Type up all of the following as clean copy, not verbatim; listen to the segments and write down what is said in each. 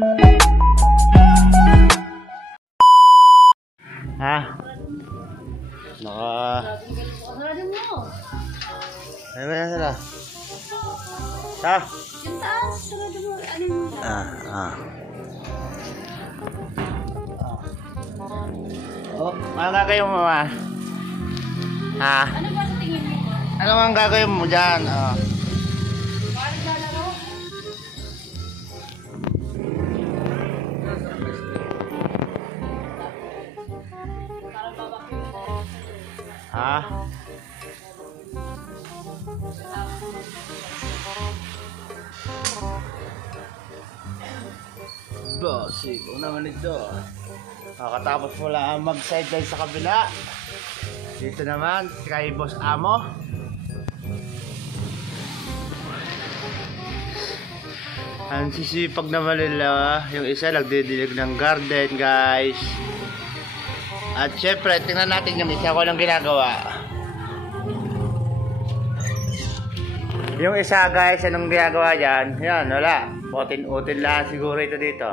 Ha? Naka... Ano ba yan sila? Ha? Oh, ano gagawin mo, mama? Ha? Ano ba sa tingin mo? Ano ang gagawin mo dyan? Oh. Bakit lalaro? Ha? Bossy, kung naman ito. Kakatapos mo lang mag-sideline sa kabila. Dito naman, kay Boss Amo. Ang sisipag naman nila. Yung isa nagdidilig ng garden, guys. At syempre, tingnan natin yung isa ko lang ginagawa. Yung isa, guys, anong ginagawa dyan? Yan, wala. Utin-utin lang siguro ito dito.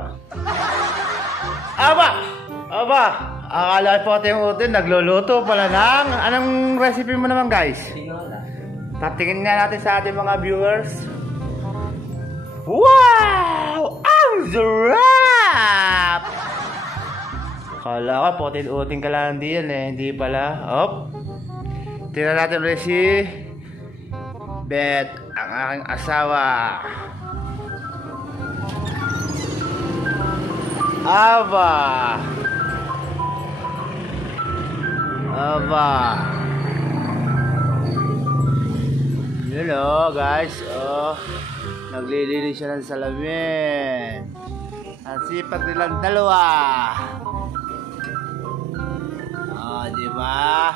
Aba! Aba! Akala po yung utin, nagluluto pala ng... Anong recipe mo naman, guys? Tatingin nga natin sa ating mga viewers. Wow! Ang sarap! Akala ko, utin-utin ka lang din eh. Hindi pala. Op! Tingnan natin ulit si... Beth, ang aking asawa. Aba! Aba! Yun o, guys. Oh, naglilinis siya ng salamin. Ang sipag nilang dalawa. Oh, diba?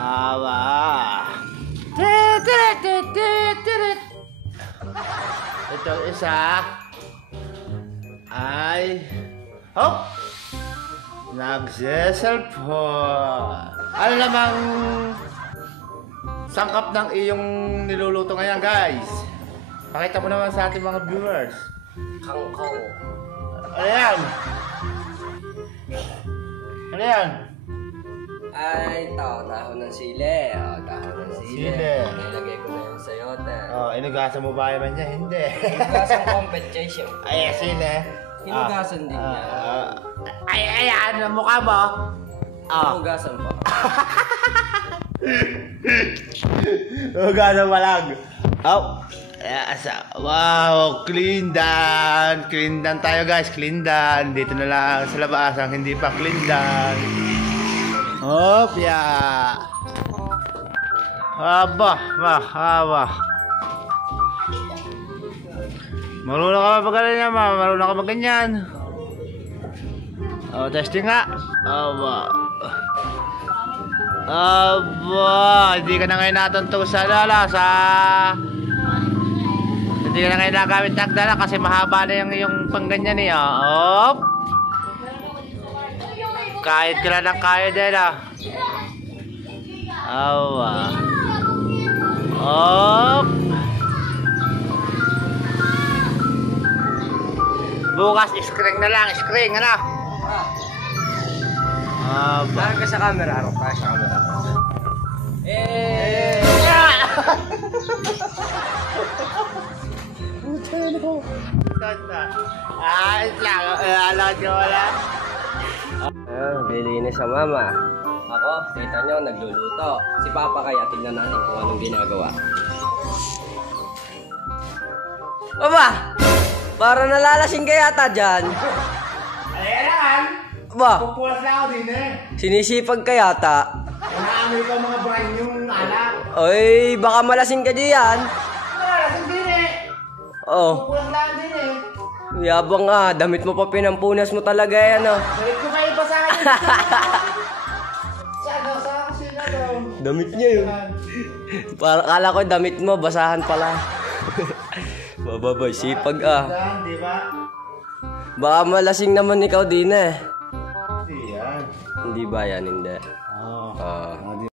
Aba! Ito isa ay hop! Nagse-cellphone. Ano namang sangkap ng iyong niluluto ngayon, guys? Pakita mo naman sa ating mga viewers. Kangkong. Ano yan? Ano yan? Ay, dahon ng sili. Dahon ng sili. Nilagay ko na yung sayote. Inugasan mo ba naman niya? Hindi. Inugasan compensation. Ay, sili. Inugasan din niya. Ayan, mukha mo. Inugasan pa. Inugasan pa lang. Wow, clean down. Clean down tayo, guys. Clean down. Dito na lang sa labas ang hindi pa clean down. Hopya. Aba, aba. Marunong ka ba ganyan, ma? Marunong ka ba ganyan? Oh, testing nga. Aba. Aba, hindi ka na ngayon natuntog sa lala hindi ka na ngayon nagamit tagdala kasi mahaba na yung pangganyan niya. Op. Kahit ka na ng kaya din Awa. Op. Bukas screen na lang, screen ano? Harap ka sa camera, harap ka sa camera. Alam nyo wala. Bilinis sa mama. Ako, kita nyo, nagluluto. Si Papa kaya, tingnan natin kung anong ginagawa. Aba! Para nalalasing ka yata dyan. Ayan! Aba! Pupulas na ako din eh. Sinisipag ka yata. Naamoy ko mga brand yung alak. Oy, baka malasing ka diyan. Malasing din eh. Oh. Pupulas na din eh. Yabang nga, damit mo pa pinampunas mo talaga yan, oh. Balik ko kayo pa sa akin. Sa kasi na daw. Damit niya yun. Parang kala ko damit mo, basahan pala. Bababay, sipag ah. Di ba? Baka malasing naman ikaw din eh. Hindi yan. Hindi ba yan? Hindi. Oo. Ah.